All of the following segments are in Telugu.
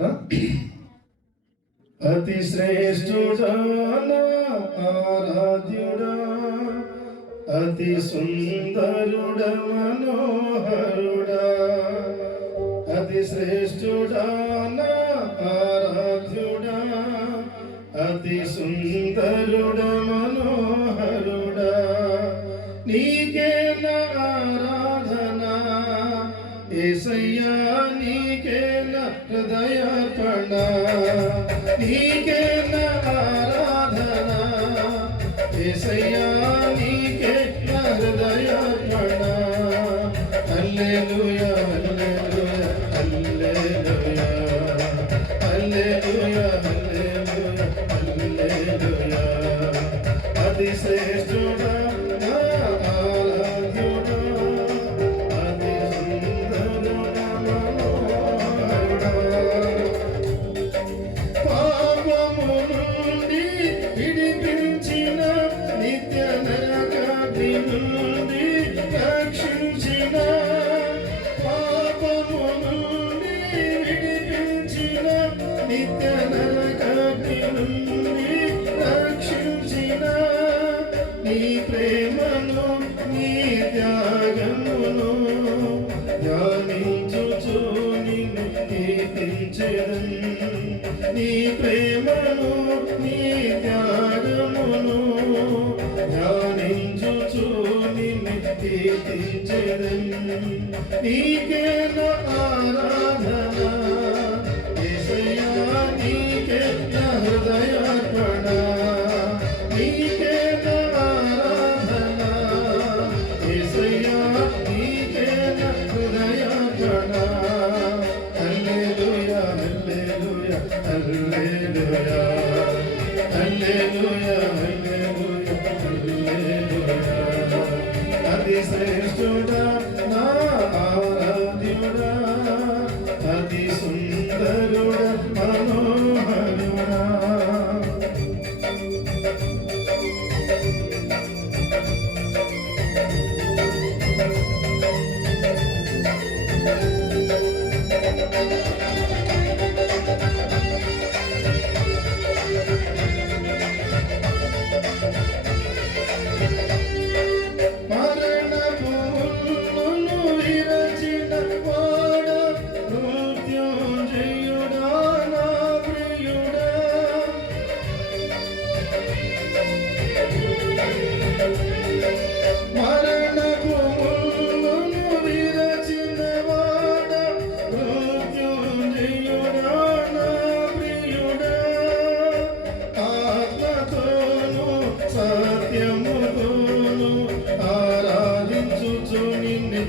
పాట అతి శ్రేష్ఠుడా ఆరాధ్యుడా అతి సుందరుడ మనోహరుడా అతి శ్రేష్ఠుడా నా హృదయార్పణ నీకే నా ఆరాధన నిత్య నరకాగ్ని నుండి రక్షించిన నీ ప్రేమను నీ త్యాగమును ధ్యానించుచు నిన్ను కీర్తించెదన్ నీ ప్రేమను నీ త్యాగమును ధ్యానించుచు నిన్ను కీర్తించెదన్ నీకే ఆరాధన? యేసయ్యా నీకే నా హృదయార్పణ నీకే నా ఆరాధన. యేసయ్యా నీకే నా హృదయార్పణ. హల్లెలూయా హల్లెలూయా హల్లెలూయా హల్లెలూయా. హల్లెలూయా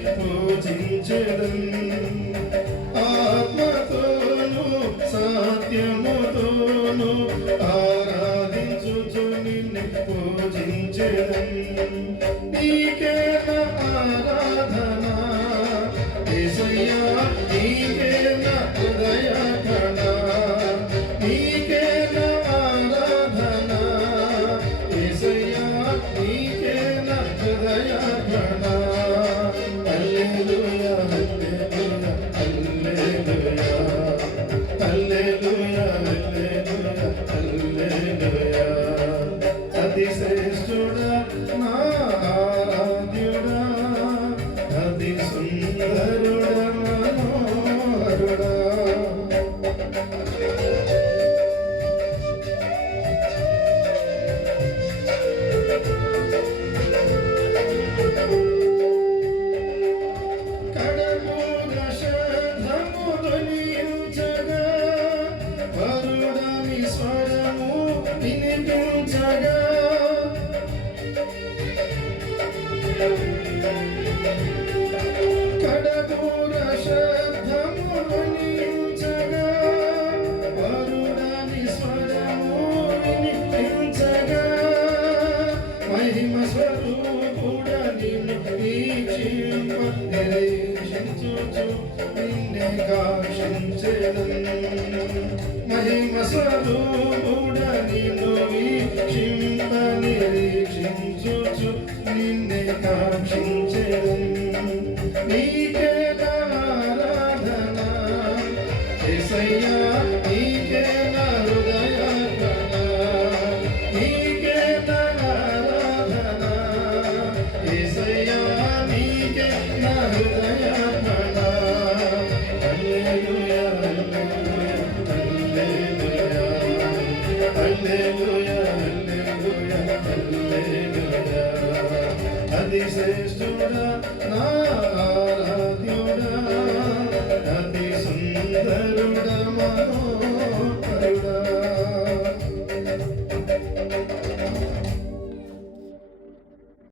నిన్ను పూజించెదన్ ఆత్మతోను సత్యముతోను ఆరాధించుచు నిన్ను పూజించెదన్ నీకే ఆరాధన. యేసయ్యా నీకే వీక్షింప నిరీక్షించుచు నిన్నే కాక్షించెదన్ మహిమ స్వరూపుడ నిన్ను వీక్షింప నిరీక్షించుచు నిన్నే హల్లెలూయా హల్లెలూయా